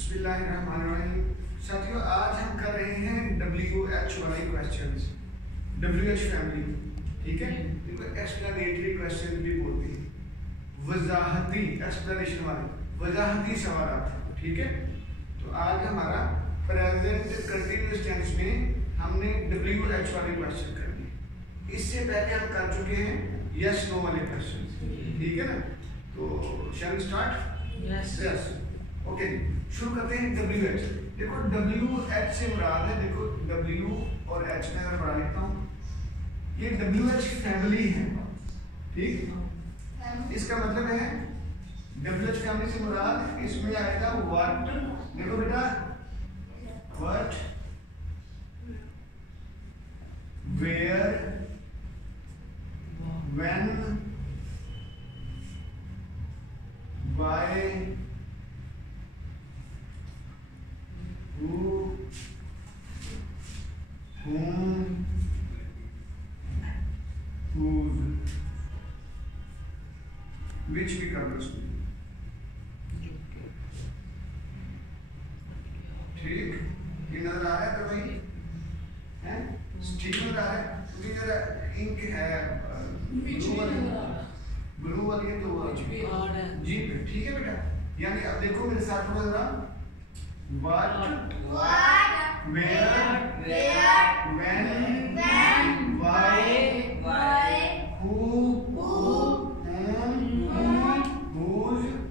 बिस्मिल्लाहिर्रहमानिर्रहीम। साथियों, आज हम कर रहे हैं WH वाले क्वेश्चंस, WH फैमिली। ठीक है, इनको एक्सप्लेनेटरी क्वेश्चन भी बोलते हैं, वजाहती एक्सप्लेनेशन वाले वजाहती सवाल। ठीक है, तो आज हमारा प्रेजेंट कंटीन्यूअस टेंस में हमने WH वाले क्वेश्चन करने। इससे पहले हम कर चुके हैं यस नो वाले क्वेश्चन। ठीक है ना, तो shall we start? Yes. Okay, शुरू करते हैं WH। देखो WH से मुराद है, देखो W और H में अगर बढ़ा लेता हूँ, ये WH फैमिली है। ठीक, इसका मतलब है WH फैमिली से मुराद इसमें आएगा व्हाट। देखो बेटा, what, where, when, why, who, whom, whose, which भी कर लो इसमें। ठीक, ये नजर आ रहा है तो भाई है, ठीक नजर आ रहा है, क्योंकि जरा इंक है ब्लू वाली है तो जी पे। ठीक है बेटा, यानी अब देखो मेरे साथ में जरा, what, where, when, why, who, whom,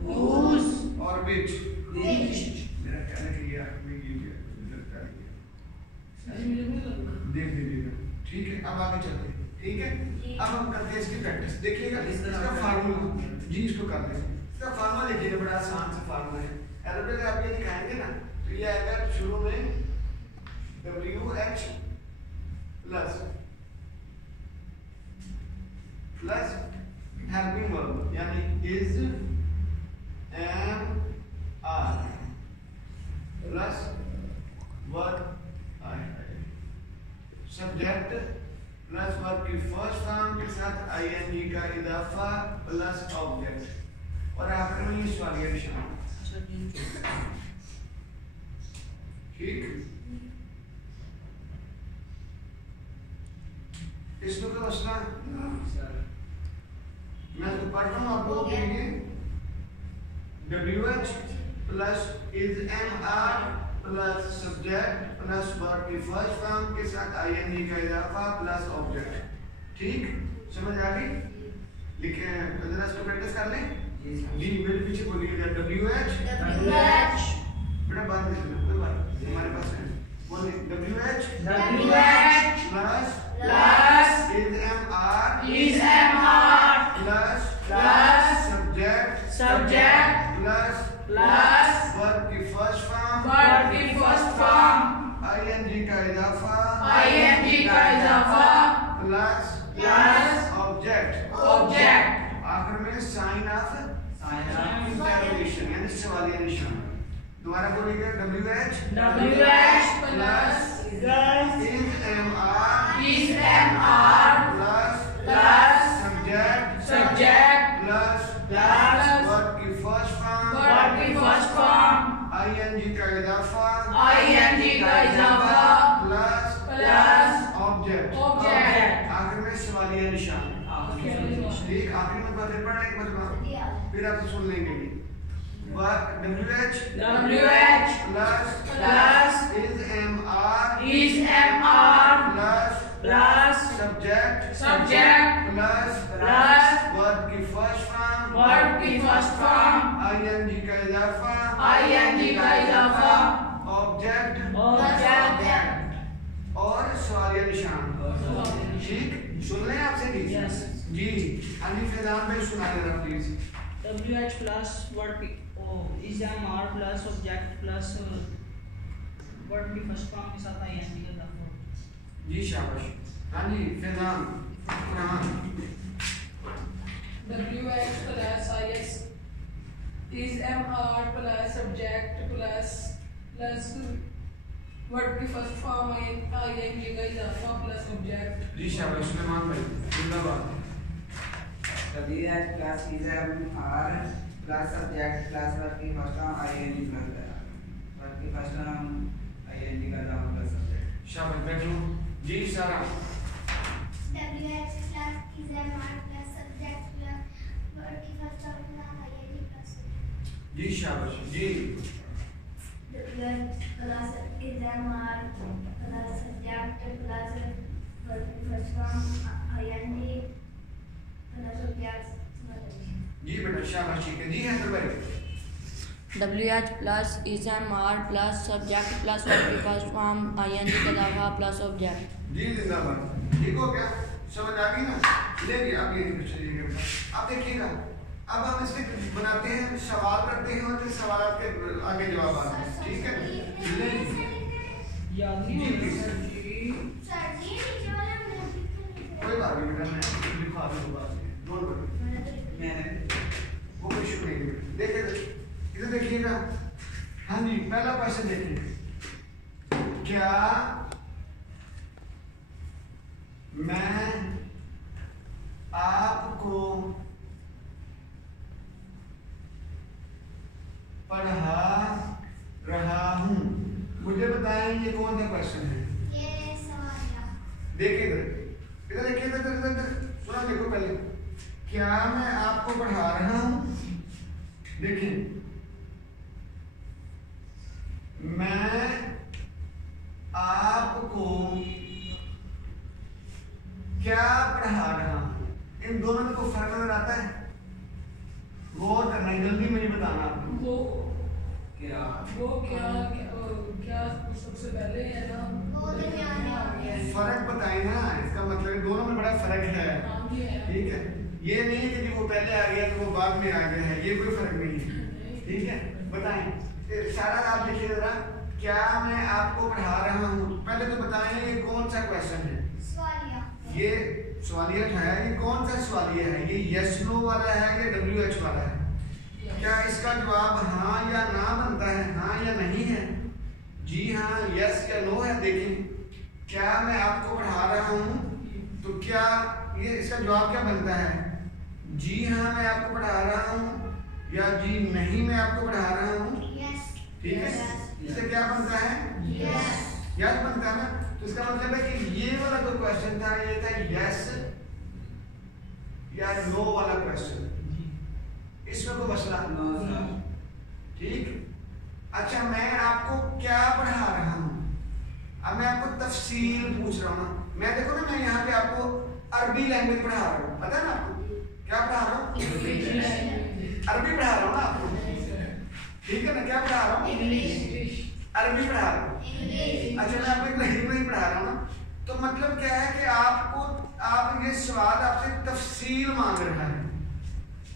whose और which। मेरा कहने के लिए देख लीजिएगा। ठीक है, अब आगे चलते हैं। ठीक है, अब हम करते हैं इसकी प्रैक्टिस। देखिएगा इसका फार्मूला जी, इसको करते हैं। इसका फार्मूला देखिएगा, बड़ा आसान सा फार्मूला है। एलोप्रेट आप ये दिखाएंगे ना, तो ये आएगा शुरू में WH प्लस हेल्पिंग वर्ब यानी is, am, are plus verb subject plus verb की फर्स्ट फॉर्म के साथ ING का इजाफा प्लस ऑब्जेक्ट और आखिर में ये सवालिया निशान। ठीक, इसको क्या मसला मैं तो पढ़ रहा हूँ आप लोगों के लिए। WH plus is, am, are plus subject plus verb की फर्स्ट फॉर्म के साथ ING का इजाफा प्लस ऑब्जेक्ट। ठीक, समझ आ गई? लिखे जरा इसको प्रैक्टिस कर लें जी। मेरे पीछे बोलिएगा WH बेटा, बात नहीं सुना कोई बात हमारे पास है। बोलिए WH plus is, am, are plus subject plus verb की फर्स्ट फॉर्म ING का इजाफा प्लस ऑब्जेक्ट आखिर में साइन ऑफ इंटरोगेशन यानी सवालिया निशान। दोबारा बोलिएगा WH plus is, am, are plus subject plus verb की फर्स्ट फॉर्म ING का इजाफा प्लस ऑब्जेक्ट आखिर में सवालिया निशान। ठीक, आखिरी में फिर पढ़ने के बाद फिर आप सुन लेंगे। WH plus is, am, are plus subject plus verb की फर्स्ट फॉर्म ING का इजाफा ऑब्जेक्ट और सवालिया निशान। ठीक, सुन लें आपसे जी। जी हाँ जी, फैजान भाई सुना दे रहा please. WH plus verb is, am, are plus object plus verb की फर्स्ट फॉर्म के साथ ING का इजाफा। जी शाबाश। हाँ जी Faizan, WH plus is, am, are plus subject plus verb की फर्स्ट फॉर्म ING का इजाफा प्लस ऑब्जेक्ट। जी शाबाश सुलेमान भाई, जिंदाबाद। WH plus is, am, are plus subject plus verb की फर्स्ट फॉर्म ING प्लस शाबाश जी। WH plus exam R plus subject plus first form IND plus objects जी बेटा शाबाश ठीक है जी। हैदर भाई WH plus ESMR plus subject plus first form ING कदाफा plus object। जी जिंदाबाद। ठीक हो गया, समझ आ गई ना? ले गया आप ये चलिए। अब देखिएगा, अब हम इसके बनाते हैं, सवाल करते हैं और फिर सवाल के आगे जवाब आते हैं। ठीक है ले याद नहीं जी, होता please। सर जी। सर जी नीचे वाला मैंने कोई बात नहीं बेटा, मैं लिखवा दूंगा डोंट वरी, वो कोई इशू नहीं है। देखिए इधर देखिएगा। हाँ जी पहला क्वेश्चन देखिए, क्या मैं आपको पढ़ा रहा हूं? मुझे बताएं ये कौन सा क्वेश्चन है? ये सवाल देखिए इधर देखिए, इधर सुना देखो पहले, क्या मैं आपको पढ़ा रहा हूं? देखिए मैं आपको क्या पढ़ा रहा हूं? इन दोनों में कोई फर्क नजर आता है? गौर करना है, जल्दी में नहीं बताना आपको। वो क्या क्या सबसे पहले है ना, वो दरमियाने होंगे। फर्क बताए ना, इसका मतलब दोनों में बड़ा फर्क है। नाम ये है। ठीक है, ये नहीं है कि जी वो पहले आ गया तो वो बाद में आ गया है, ये कोई फर्क नहीं है। ठीक है बताएं सारा आप देखिए जरा, क्या मैं आपको पढ़ा रहा हूँ? पहले तो बताएं ये कौन सा क्वेश्चन है? सवालिया। ये सवालिया उठाया, ये कौन सा सवालिया है? ये यस नो वाला है या WH वाला है? क्या इसका जवाब हाँ या ना बनता है? हाँ या नहीं है? जी हाँ यस या नो है। देखें क्या मैं आपको पढ़ा रहा हूँ, तो क्या ये इसका जवाब क्या बनता है? जी हाँ मैं आपको पढ़ा रहा हूँ या जी नहीं मैं आपको पढ़ा रहा हूँ? यस। ठीक है, इससे क्या बनता है? यस। यस बनता है ना। तो इसका मतलब है कि ये वाला जो क्वेश्चन था ये था यस या नो वाला क्वेश्चन, इसमें कोई मसला नो ठीक। अच्छा मैं आपको क्या पढ़ा रहा हूँ? अब मैं आपको तफसील पूछ रहा हूँ ना, मैं देखो ना मैं यहाँ पे आपको अरबी लैंग्वेज पढ़ा रहा हूँ, पता है ना आपको क्या पढ़ा रहा हूँ? अरबी पढ़ा रहा हूँ ना आपको, ठीक है ना? क्या पढ़ा रहा हूँ? अरबी पढ़ा रहा हूँ। अच्छा मैं आपको इंग्लिश में पढ़ा रहा हूँ ना, तो मतलब क्या है कि आपको आप ये सवाल आपसे तफसील मांग रहा है,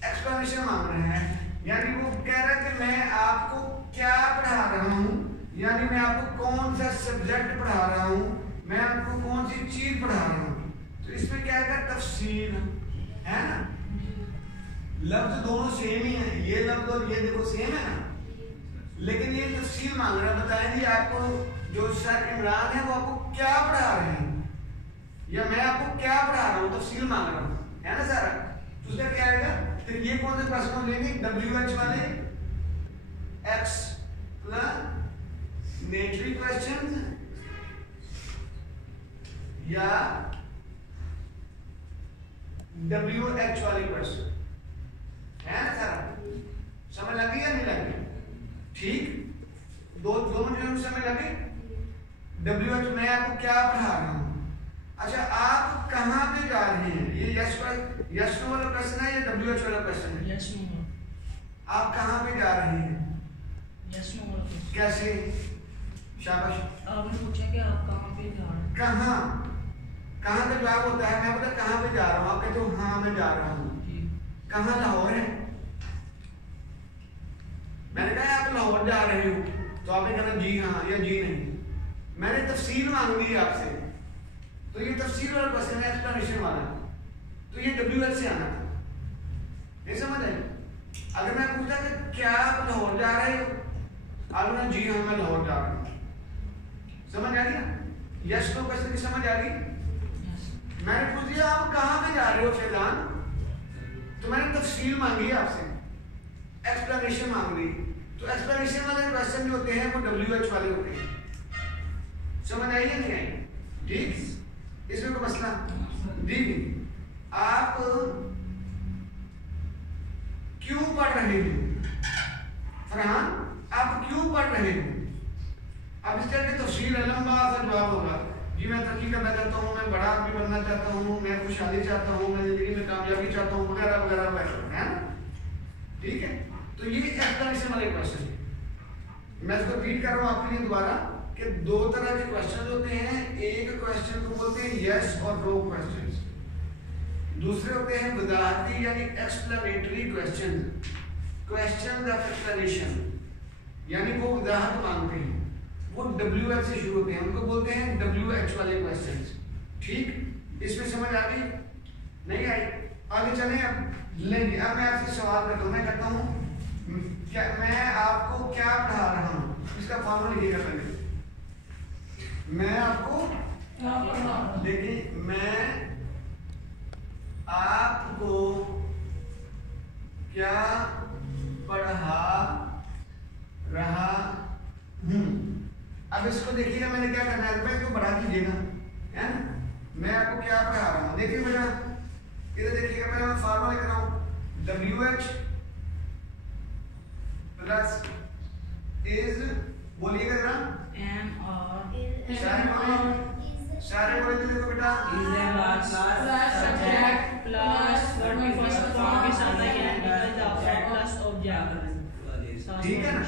एक्सप्लेनेशन मांग रहे हैं, यानी वो कह रहा है कि मैं आपको क्या पढ़ा रहा हूँ, यानी मैं आपको कौन सा सब्जेक्ट पढ़ा रहा हूँ, मैं आपको कौन सी चीज पढ़ा रहा हूँ। तो इसमें क्या है तफसील है ना। लफ्ज दोनों सेम ही है, ये लफ्ज और ये देखो सेम है ना, लेकिन ये तफसील मांग रहा है। बताएं जी आपको जो सर इमरान है वो आपको क्या पढ़ा रहे हैं, या मैं आपको क्या पढ़ा रहा हूँ, तफसील मांग रहा हूँ, है ना सारा। तो उसका क्या आएगा? फिर ये कौन से क्वेश्चन लेंगे? WH वाले एक्सप्लेनेटरी क्वेश्चन या WH वाले क्वेश्चन, है ना सारा। समझ लगी या नहीं लगी? ठीक, दोनों चीजों समझ लगी। WH मैं आपको क्या पढ़ा रहा हूँ। अच्छा आप कहाँ पे जा रहे हैं? ये यस नो वाला क्वेश्चन है या WH वाला क्वेश्चन है? Yes no. आप कहाँ पे जा रहे हैं? यस नो वाला क्वेश्चन। कैसे? शाबाश। आपने पूछा कि आप कहाँ पे जा रहे हैं? कहाँ कहाँ का जवाब होता है, मैं बोला कहाँ पे जा रहा हूँ, आप कहते हो हाँ मैं जा रहा हूँ। कहाँ? लाहौर है। मैंने कहा आप लाहौर जा रहे हो, तो आपने कहा जी हाँ या जी नहीं। मैंने तफसील मांग ली आपसे, तो ये तफसील वाला क्वेश्चन है, एक्सप्लेनेशन वाला, तो ये WH से आना था। नहीं समझ आई? अगर मैं पूछता कि क्या आप लाहौर जा रहे हो, आपने जी हाँ मैं लाहौर जा रहा हूँ। समझ आ गया? यस नो क्वेश्चन की समझ आ गई? मैंने पूछ दिया आप कहाँ पे जा रहे हो फैजान, तो मैंने तफसील मांगी आपसे, एक्सप्लेनेशन मांग ली। तो एक्सप्लेनेशन वाले क्वेश्चन जो होते हैं वो WH वाले होते हैं। समझ आई या नहीं आई? ठीक, इसमें कोई मसला दीदी। आप क्यों पढ़ रहे हो? फरहान आप क्यों पढ़ रहे हो? अब इसका की तफसील है, लंबा सा जवाब होगा जी मैं तरक्की करना चाहता हूँ, मैं बड़ा आदमी बनना चाहता हूँ, मैं खुशहाली चाहता हूँ, मैं जिंदगी में कामयाबी चाहता हूँ, वगैरह वगैरह वगैरह, है ना? ठीक है, तो ये एक्सप्लेनेशन वाले क्वेश्चन है। मैं इसको रिपीट कर रहा हूँ आपके लिए दोबारा कि दो तरह के क्वेश्चन होते हैं। एक क्वेश्चन को बोलते हैं यस और नो क्वेश्चन, दूसरे होते हैं वजाहती यानी explanatory question, question of explanation, यानी वो वजाहत मांगते हैं, वो WH से शुरू होते हैं, उनको बोलते हैं WH वाले क्वेश्चंस। ठीक, इसमें समझ आ गई? नहीं आई? आगे चलें अब लेंगे। अब मैं आपसे सवाल करता हूँ, मैं कहता हूँ क्या मैं आपको क्या पढ़ा रहा हूँ, इसका फॉर्मूला लिखिएगा पहले। मैं आपको देखिए, मैं आपको क्या पढ़ा रहा हूँ। अब इसको देखिएगा, मैंने क्या करना है, इसको बढ़ा दीजिएगा, है ना? मैं आपको क्या पढ़ा रहा हूँ, देखिए बेटा इधर देखिएगा, पहले मैं फॉर्मूला लिख रहा हूँ WH प्लस इज, बोलिएगा जरा, सारे बोले तो देखो बेटा, सब्जेक्ट प्लस वर्ब की फर्स्ट फॉर्म के साथ है प्लस ऑब्जेक्ट। ठीक है ना?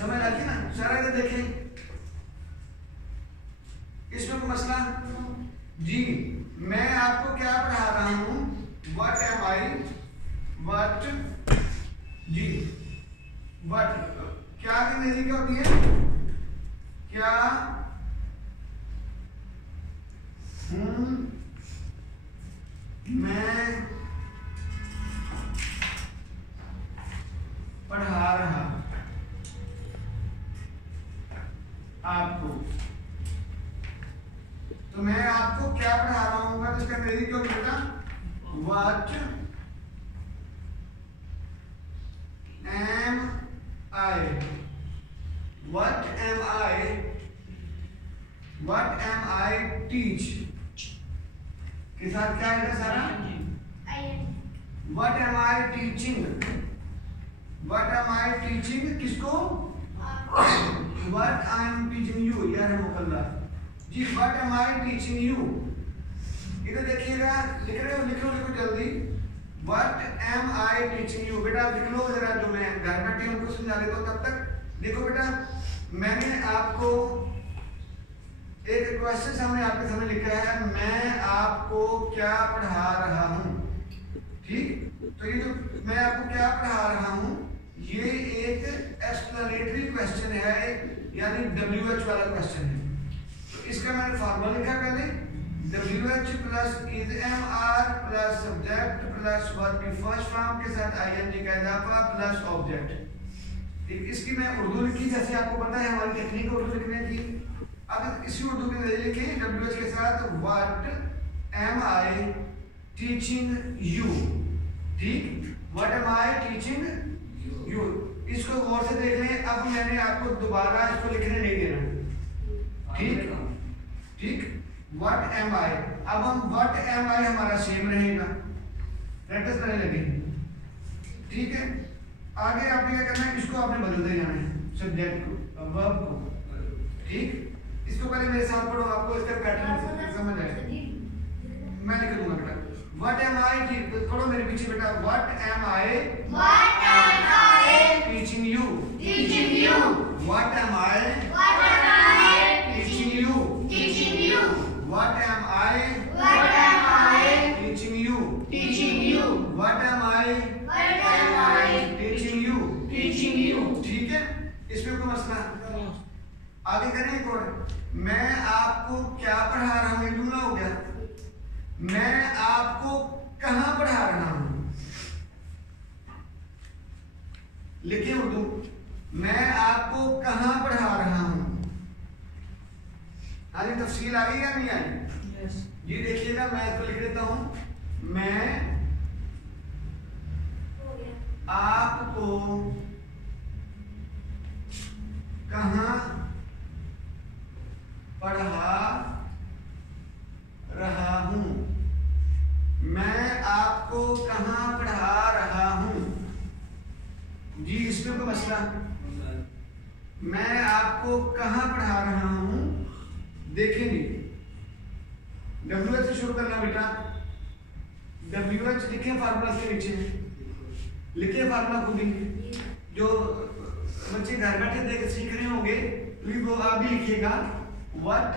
समझ आती ना? सारा इधर देखें, इसमें कोई मसला जी? मैं आपको क्या पढ़ा रहा हूँ, व्हाट एम आई, व्हाट जी, व्हाट क्या की अंग्रेजी क्या होती है, क्या हूँ मैं पढ़ा रहा आपको। तो मैं आपको क्या पढ़ा रहा हूँ, तो इसका अंग्रेजी क्यों बेटा, what am I, what am I, what am I teach के साथ क्या है सारा, what am I teaching, what am I teaching किसको, what I am teaching you, यार Mukalla ji, what am I teaching you. इधर देखिएगा, लिख रहे हो, लिखो जल्दी, what am I teaching you. बेटा लिख लो जरा, जो मैं घर बैठे उनको समझा देता हूँ तब तक। देखो बेटा, मैंने आपको एक क्वेश्चन सामने आपके सामने लिखा है, मैं आपको क्या पढ़ा रहा हूँ। ठीक, तो ये जो मैं आपको क्या पढ़ा रहा हूँ, ये एक एक्सप्लेनेटरी क्वेश्चन है, यानी WH वाला क्वेश्चन है। तो इसका मैंने फॉर्मूला लिखा पहले, WH plus is MR plus subject plus verb की फर्स्ट फॉर्म के साथ ING का इजाफा प्लस ऑब्जेक्ट। ठीक, इसकी मैं उर्दू लिखी, जैसे आपको पता है हमारी टेक्निक उर्दू लिखने की। अब इसी उर्दू के अंदर लिखें WH के साथ what am I teaching you. ठीक, what am I teaching you, इसको गौर से देख लें। अब मैंने आपको दोबारा इसको लिखने नहीं देना। ठीक ठीक, व्हाट एम आई, अब हम व्हाट एम आई हमारा सेम रहेगा, प्रैक्टिस करने लगे। ठीक है, आगे आपने क्या करना है, इसको आपने बदलते जाना है, सब्जेक्ट को, वर्ब को। ठीक, इसको पहले मेरे साथ पढ़ो, आपको इसका पैटर्न समझ आए। मैं लिख दूंगा बेटा, व्हाट एम आई, पढ़ो मेरे पीछे बेटा, what am I teaching you, what am I teaching you, what am I teaching you, what am I teaching you. ठीक है, इसमें कोई मसला। आगे करें एक और, मैं आपको क्या पढ़ा रहा हूँ, जुमला हो गया। मैं आपको कहाँ पढ़ा रहा हूँ, लिखिए उर्दू, मैं आपको कहाँ पढ़ा रहा हूँ। आगे तफसील आ गई या नहीं आई? यस। ये देखिएगा, मैं इसको लिख देता हूँ, मैं आपको कहाँ पढ़ा रहा हूँ, मैं आपको कहाँ पढ़ा रहा हूँ। जी, इसमें कोई मसला मैं आपको कहाँ पढ़ा रहा हूँ देखेंगे। WH से शुरू करना बेटा। WH लिखे फार्मूला के नीचे, लिखे फार्मूला खुद ही। जो बच्चे घर बैठे देख सीख रहे होंगे प्लीज वो आप भी लिखिएगा। व्हाट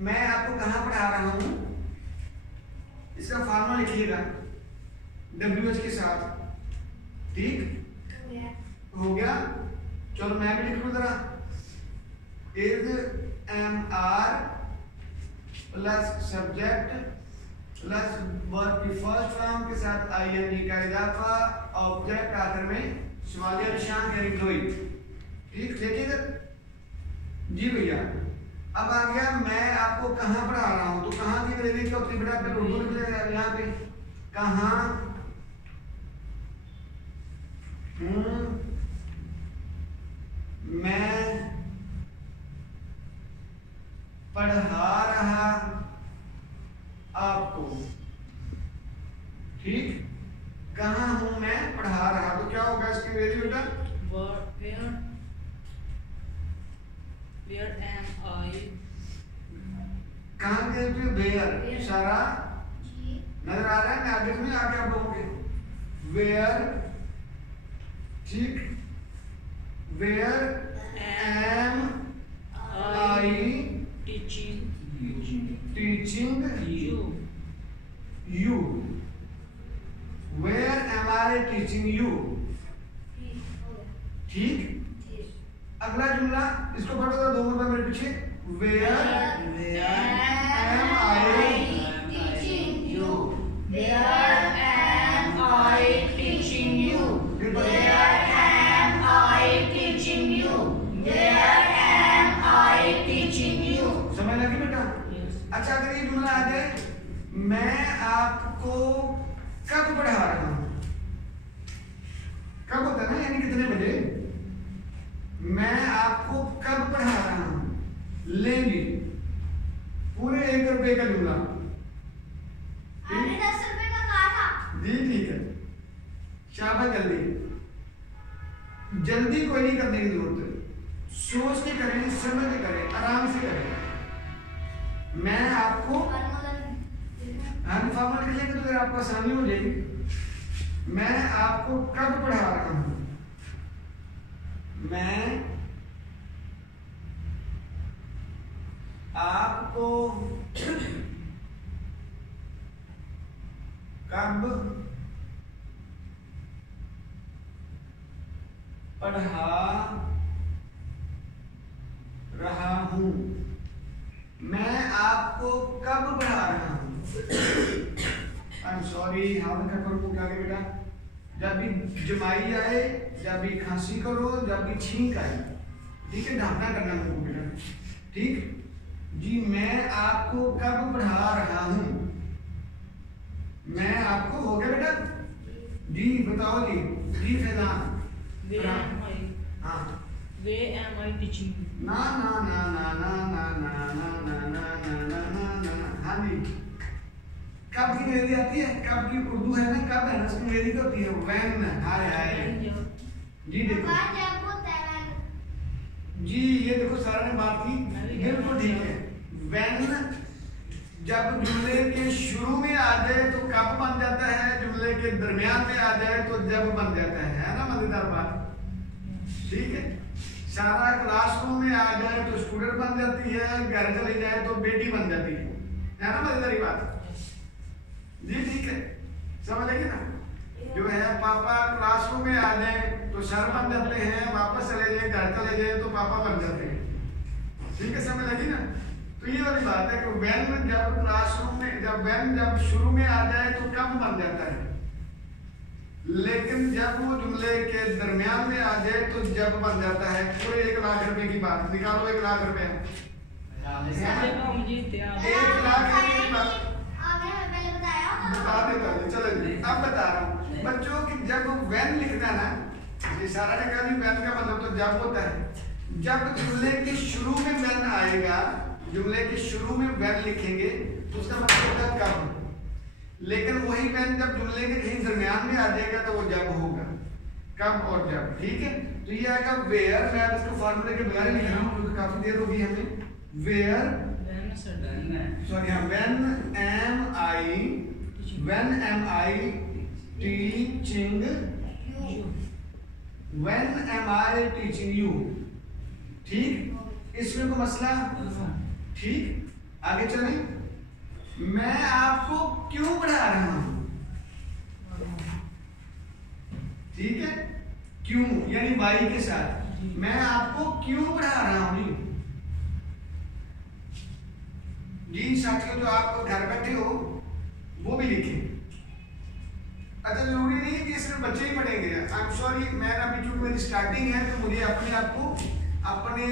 मैं आपको कहाँ पढ़ा रहा हूँ इसका फार्मूला लिखिएगा WH के साथ। ठीक हो गया। चलो मैं भी लिख लूं जरा। Is MR plus subject plus verb की फर्स्ट फॉर्म के साथ ING का इजाफा, ऑब्जेक्ट आखिर में सवालिया निशान यानी ग्लोइंग। ठीक देखिएगा जी भैया। अब आ गया मैं आपको कहाँ पढ़ा रहा हूँ, तो कहाँ की ग्रेडिंग का उत्तर बेटा पे उर्दू लिख लेगा यहाँ पे। कहाँ मैं पढ़ा रहा आपको। ठीक, कहाँ हूं मैं पढ़ा रहा, तो क्या होगा इसकी अंग्रेजी बेटा? Where am I? कहाँ के वेयर सारा नजर आ रहा है? मैं आगे में आगे आप लोगों के वेयर। ठीक, where am I Teaching you. Where am I teaching you? ठीक, अगला जुमला इसको पढ़ो तो 2 नंबर मेरे पीछे। Where am I teaching you? Where am I teaching you? Where am I teaching you? Where am I teaching you? समझ लगी बेटा? अच्छा अगर ये जुमला आ जाए मैं आपको कब पढ़ा रहा हूं, कब होता है ना यानी कितने बजे। मैं आपको कब पढ़ा रहा हूं लेंगे पूरे 1 रुपए का जुमला। आपने 10 रुपए का कहा था जी ठीक है, शाबाश। जल्दी कोई नहीं करने की जरूरत है, सोच के करें, समझ के करें, आराम से करें। मैं आपको फार्मूला लिख लेंगे तो फिर आपको आसानी हो जाएगी। मैं आपको कब पढ़ा रहा हूं, मैं आपको कब पढ़ा रहा हूं, मैं आपको कब पढ़ा रहा हूं। आई एम सॉरी, हाथ का करो क्या आगे बेटा। जब भी जमाई आए, जब भी खांसी करो, जब भी छींक आए, ठीक है, ढाकना करना है बेटा। ठीक जी, मैं आपको कब पढ़ा रहा हूं, मैं आपको हो गया बेटा जी, बताओ जी। जी फैजान Where am I? हाँ Where am I teaching you? ना ना ना ना ना ना ना ना ना ना ना ना ना। हाँ जी, कब की अंग्रेजी आती है, कब की उर्दू है ना, कब है ना उसकी अंग्रेजी तो होती है व्हेन। हाय हाय जी देखो जब होता है जी, ये देखो सारा ने बात की, बिल्कुल ठीक है। व्हेन जब जुमले के शुरू में आ जाए तो कब बन जाता है, जुमले के दरमियान में आ जाए तो जब बन जाता है ना, मजेदार बात। ठीक है, सारा क्लासरूम में आ जाए तो स्टूडेंट बन जाती है, घर चले जाए तो बेटी बन जाती है ना, मजेदारी बात जी। ठीक है, समझ आएगी ना। जो है पापा क्लासरूम में आ जाए तो सर बन जाते हैं, वापस चले जाए घर चले जाए तो पापा बन जाते हैं। ठीक है, समझ लगी ना। तो ये वाली बात है कि व्हेन जब क्लासरूम में, जब व्हेन जब शुरू में आ जाए तो कब बन जाता है, लेकिन जब वो जुमले के दरमियान में आ जाए तो जब बन जाता है। पूरे 1 लाख रुपए की बात निकालो, 1 लाख रुपए 1 लाख रुपए की बात आपने पहले बताया होगा। बता देता हूँ। चलो जी, अब बता रहा हूँ बच्चों कि जब व्हेन लिखना ना, ये सारा ने कहा व्हेन का मतलब तो जब होता है। जब जुमले के शुरू में व्हेन आएगा, जुमले के शुरू में व्हेन लिखेंगे तो उसका मतलब होता है कब। लेकिन वही व्हेन जब जुमले के कहीं दरमियान में आ जाएगा तो वो जब होगा। कब और जब, ठीक है। तो ये आएगा वेयर, मैं अब इसको फार्मूले के बगैर लिख रहा हूँ क्योंकि काफी देर होगी हमें। वेयर सॉरी हाँ, when am I teaching you, ठीक। इसमें कोई मसला, ठीक। आगे चलें, मैं आपको क्यों पढ़ा रहा हूं, ठीक है। क्यों यानी वाई के साथ, मैं आपको क्यों पढ़ा रहा हूं जी साथियों। जो आप घर बैठे हो वो भी लिखें। अच्छा जरूरी नहीं कि सिर्फ बच्चे ही पढ़ेंगे। आई एम सॉरी, मैं अभी चूंकि मेरी स्टार्टिंग है तो मुझे अपने आप को अपने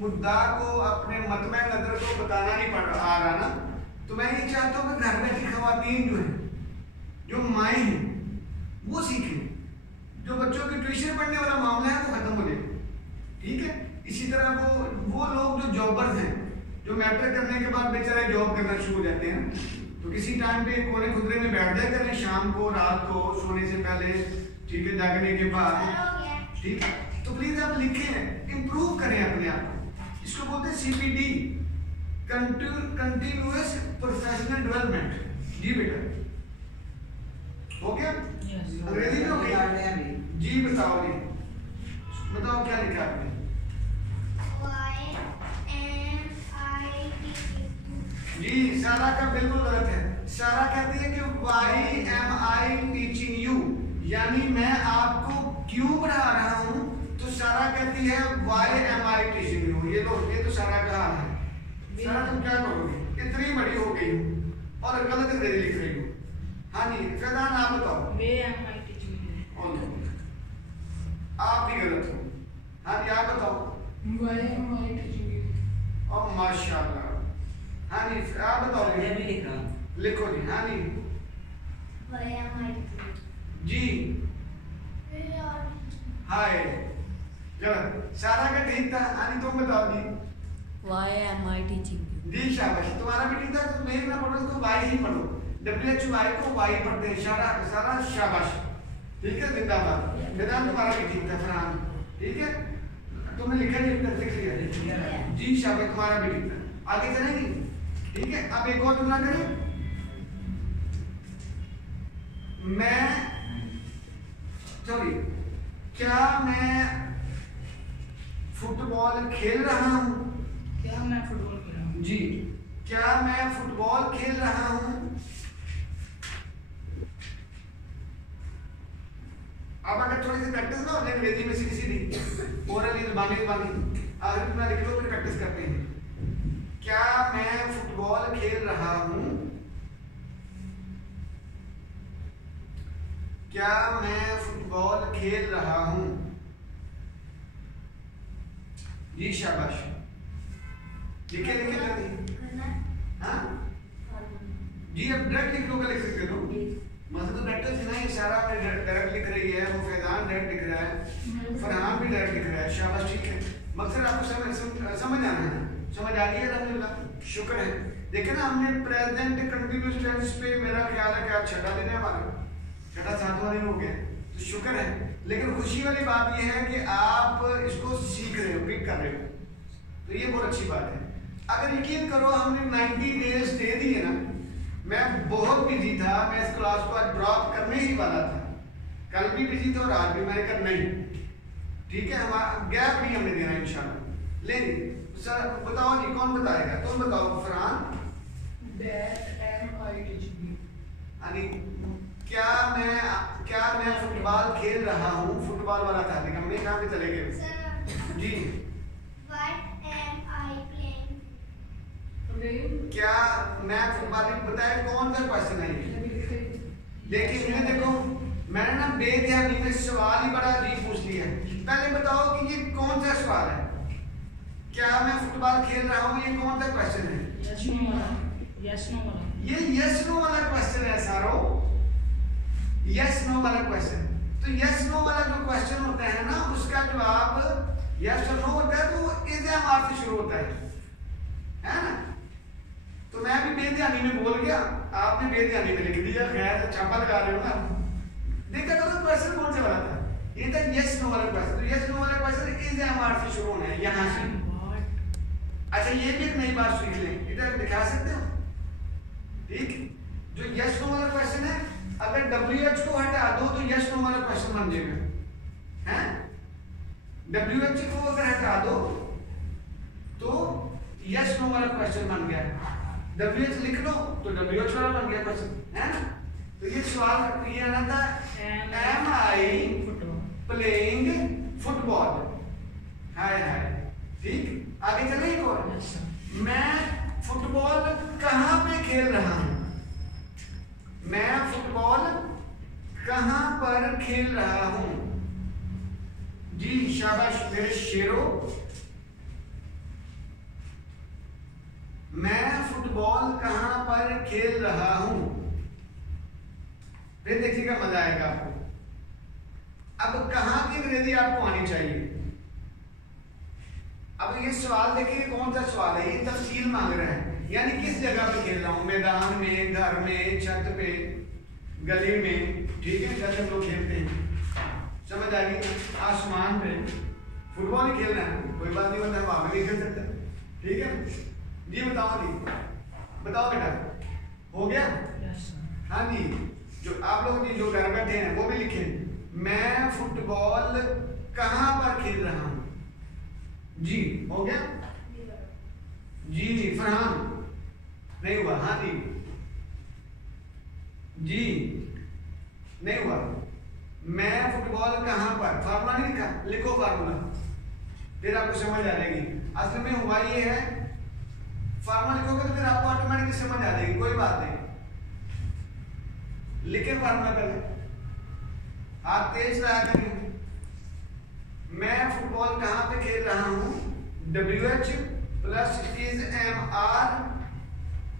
मुद्दा को अपने मतमे नजर को बताना नहीं पड़ आ रहा ना। तो मैं ये चाहता हूँ कि घर बैठी खवातीन जो है, जो माएँ हैं, वो सीखें। जो बच्चों की ट्यूशन पढ़ने वाला मामला है वो खत्म हो जाए, ठीक है। इसी तरह वो लोग जो जॉबर्स हैं, जो मैट्रिक करने के बाद बेचारे जॉब करना शुरू हो जाते हैं, तो किसी टाइम पे कोने खुदरे में बैठ जाया करें, शाम को, रात को, सोने से पहले, ठीक है, जागने के बाद, ठीक है। तो प्लीज आप लिखें, इंप्रूव करें अपने आप को। इसको बोलते हैं CPD, कंटिन्यूअस प्रोफेशनल डेवलपमेंट। जी बेटा, हो गया? अंग्रेजी में हो गया जी। बताओ जी, बताओ क्या लिखा आपने? जी सारा का बिल्कुल गलत है। सारा कहती है कि why am I teaching you, यानी मैं आपको क्यों पढ़ा रहा हूं। तो सारा कहती है why am I teaching you। ये तो सारा का हाल है। सारा तुम क्या करोगे, इतनी बड़ी हो गई हो और गलत अंग्रेजी लिख रही हो। हाँ जी फैजान आप बताओ। आप भी गलत हो। हाँ जी आप बताओ। और माशाल्लाह। हाँ जी आप बताओ। लिखो जी। हाँ जी जी हाय गलत। सारा का ठीक था। हाँ जी तुम बताओ जी। Why am I teaching you? जी शाबाश, तुम्हारा भी ठीक था। तुम मेल ना पढ़ो तो वाई ही पढ़ो। WHY को वाई पढ़ते हैं। सारा शाबाश, ठीक है, जिंदाबाद। वेदांत तुम्हारा भी ठीक था। फरहान ठीक है, तुमने लिखा नहीं, लिख लिया जी शाबाश, तुम्हारा भी ठीक था। आगे चलेंगे, ठीक है। अब एक और तुलना करें। मैं सॉरी, क्या मैं फुटबॉल खेल रहा हूं? क्या मैं फुटबॉल खेल रहा हूं? जी, क्या मैं फुटबॉल खेल रहा हूं? अब अगर थोड़ी सी प्रैक्टिस ना हो जाए अंग्रेजी में सीधी सीधी ओरली जबानी आगे मैं लिख लो, फिर प्रैक्टिस करते हैं। क्या मैं फुटबॉल खेल रहा हूं? क्या मैं फुटबॉल खेल रहा हूं? जी शाबाश, लिखे लिखे जल्दी। हाँ जी, अब डायरेक्ट लिख लो, लिख सकते हो। मतलब तो प्रैक्टिस है ना, ये सारा डायरेक्ट लिख रही है, वो फैजान डायरेक्ट लिख रहा है, फरहान भी डायरेक्ट लिख रहा है। शाबाश, ठीक है। मकसद आपको समझ आना है। समझ आ गई अल्हम्दुलिल्लाह, शुक्र है। देखिए ना, हमने प्रेजेंट कंटिन्यूअस टेंस पे मेरा ख्याल है कि आज छठा दिन है हमारा, छठा सातवां दिन हो गया, तो शुक्र है। लेकिन खुशी वाली बात यह है कि आप इसको सीख रहे हो, पिक कर रहे हो, तो ये बहुत अच्छी बात है। अगर यकीन करो, हमने 90 डेज दे दिए ना, मैं बहुत बिजी था, मैं इस क्लास को आज ड्रॉप करने ही वाला था, कल भी बिजी था और आज भी मैंने करना ही, ठीक है। हमारा गैप नहीं हमने देना इंशाल्लाह। लेकिन सर बताओ जी, कौन बताएगा? तुम बताओ फरहान। यानी क्या मैं फुटबॉल खेल रहा हूँ? फुटबॉल वाला था, लेकिन हमने कहाँ पे चले गए जी। क्या मैं फुटबॉल बताया, कौन सा क्वेश्चन है ये? लेकिन ये देखो, मैंने ना बेध्यानी में सवाल ही बड़ा अजीब पूछ लिया है। पहले बताओ कि ये कौन सा सवाल है? क्या मैं फुटबॉल खेल रहा हूँ, ये कौन सा क्वेश्चन है? यस नो वाला। ये यस नो वाला क्वेश्चन है सारो, यस नो वाला क्वेश्चन। तो यस नो वाला जो क्वेश्चन होता है ना, उसका जवाब यस और नो होता है, तो इज एम आर से शुरू होता है ना। तो मैं भी बेध्यानी में बोल गया, आपने बेध्यानी में लिख दिया। खैर छापा लगा रहे हो ना, देखा करो क्वेश्चन कौन से वाला था। ये था यस नो वाला क्वेश्चन। तो यस नो वाला क्वेश्चन इज एम आर से शुरू होना है यहाँ से। अच्छा ये भी एक नई बात सीख लें, इधर दिखा सकते हो, ठीक। जो यस नो वाला क्वेश्चन है, अगर WH को हटा दो तो यस नो वाला क्वेश्चन बन जाएगा, हैं? WH को अगर हटा दो तो यस नो वाला क्वेश्चन बन गया। WH लिख लो तो WH वाला बन गया क्वेश्चन, है ना? तो ये सवाल ये आना था, एम आई प्लेइंग फुटबॉल। हाय हाय, ठीक। आगे चले एक और, मैं फुटबॉल कहाँ पे खेल रहा हूँ? मैं फुटबॉल कहाँ पर खेल रहा हूँ? जी शाबाश मेरे शेरों। मैं फुटबॉल कहाँ पर खेल रहा हूँ? फिर देखिएगा मजा आएगा आपको। अब कहाँ की अंग्रेजी आपको आनी चाहिए। अब ये सवाल देखिए कौन सा सवाल है, ये तफसील मांग रहा है, यानी किस जगह पे खेल रहा हूँ, मैदान में, घर में, छत पे, गली में, ठीक है, जैसे हम लोग खेलते हैं, समझ आ गई। आसमान पे फुटबॉल ही खेल रहे हैं, कोई बात नहीं, मतलब वहां भी खेल सकते, ठीक है। जी बताओ जी, बताओ बेटा, हो गया? हाँ जी, जो आप लोग जी जो घर बैठे हैं वो भी लिखें, मैं फुटबॉल कहाँ पर खेल रहा हूँ। जी हो गया? जी फरहान नहीं हुआ? हाँ जी, जी नहीं हुआ। मैं फुटबॉल कहाँ पर, फार्मूला नहीं लिखा, लिखो फार्मूला, फिर आपको समझ आ जाएगी। असल में हुआ ये है, फार्मूला लिखोगे तो फिर आपको ऑटोमेटिकली समझ आ जाएगी, कोई बात नहीं। लिखे फार्मूला पहले, आप तेज रहा करिए। मैं फुटबॉल कहाँ पे खेल रहा हूँ, WH प्लस इज MR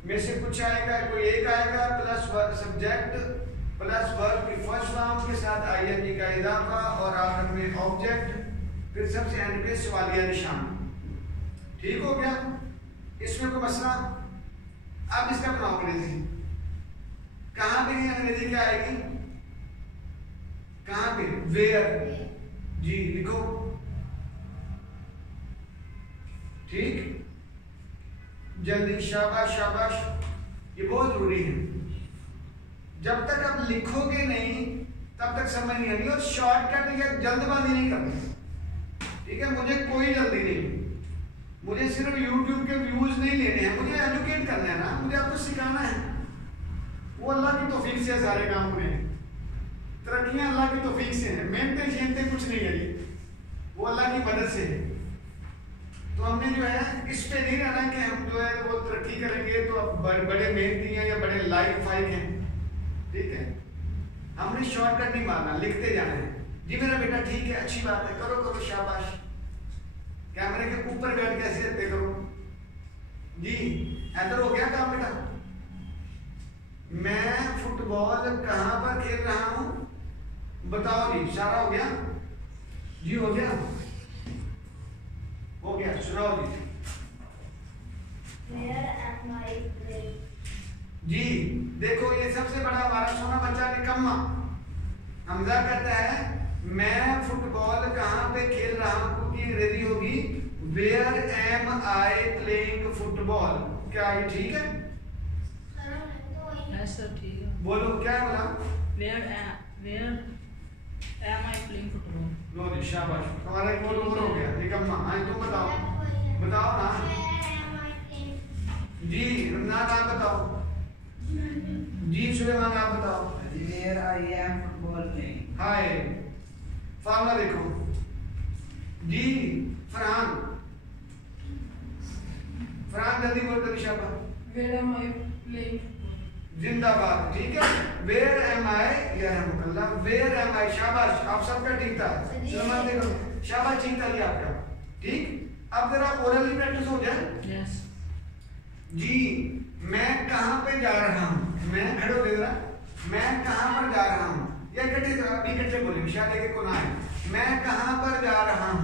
में से कुछ आएगा, कोई एक आएगा, प्लस सब्जेक्ट प्लस वर्ब की फर्स्ट फॉर्म के साथ ING का इजाफा और आखिर में ऑब्जेक्ट, फिर सबसे एंड पे सवालिया निशान। ठीक हो गया? इसमें कोई मसला? अब इसका बनाओ अंग्रेजी, कहाँ पे अंग्रेजी क्या आएगी, कहाँ पे, वेयर। जी लिखो, ठीक, जल्दी, शाबाश शाबाश, ये बहुत जरूरी है। जब तक आप लिखोगे नहीं तब तक समझ नहीं आएगी, और शॉर्टकट या जल्दबाजी नहीं करनी, ठीक है। मुझे कोई जल्दी नहीं, मुझे सिर्फ YouTube के व्यूज नहीं लेने हैं, मुझे एजुकेट करना है ना, मुझे आपको सिखाना है। वो अल्लाह की तौफीक से सारे काम हुए हैं, तरक्कियां अल्लाह की तौफीक से हैं, मेहनतें शेनतें कुछ नहीं है, वो अल्लाह की मदद से है। तो हमने जो है इस पे नहीं रहना कि हम जो है वो तरक्की करेंगे तो अब बड़े मेहनती हैं या बड़े लाइक फाइक हैं, ठीक है। हमने शॉर्टकट नहीं मारना, लिखते जाना है। जी मेरा बेटा ठीक है, अच्छी बात है, करो करो, शाबाश। कैमरे के ऊपर बैठ के ऐसे रहते करो। जी इधर हो गया काम बेटा। मैं फुटबॉल कहाँ पर खेल रहा हूँ, बताओ जी, सारा हो गया? जी हो गया, हो गया, सुनाओ जी। जी देखो, ये सबसे बड़ा हमारा सोना बच्चा निकम्मा हमजा कहता है मैं फुटबॉल कहाँ पे खेल रहा हूँ, क्योंकि अंग्रेजी होगी where am I playing football. क्या ये ठीक है? सर ठीक है। बोलो क्या बोला? Where am I playing football. लो जी शाबाश, तुम्हारा एक बोलो हो गया निकम्मा। हाँ तुम बताओ, बताओ ना जी, रमजान आप बताओ। जी सुलेमान आप बताओ। Where I am football playing. Hi, formula देखो जी। फरहान, फरहान जल्दी बोल कर शाबाश। Where am I playing? जिंदाबाद, ठीक है। वेयर एम आई, या रहमुकल्लाह, वेयर एम आई, शाबाश, आप सबका ठीक था। सुलेमान देखो, शाबाश, ठीक था जी आपका, ठीक। अब जरा ओरली प्रैक्टिस हो जाए। यस जी मैं कहाँ पे जा रहा हूँ, मैं खड़े हो जरा, मैं कहाँ पर जा रहा हूँ, या इकट्ठे बोले, शायद एक को ना है, मैं कहाँ पर जा रहा हूँ।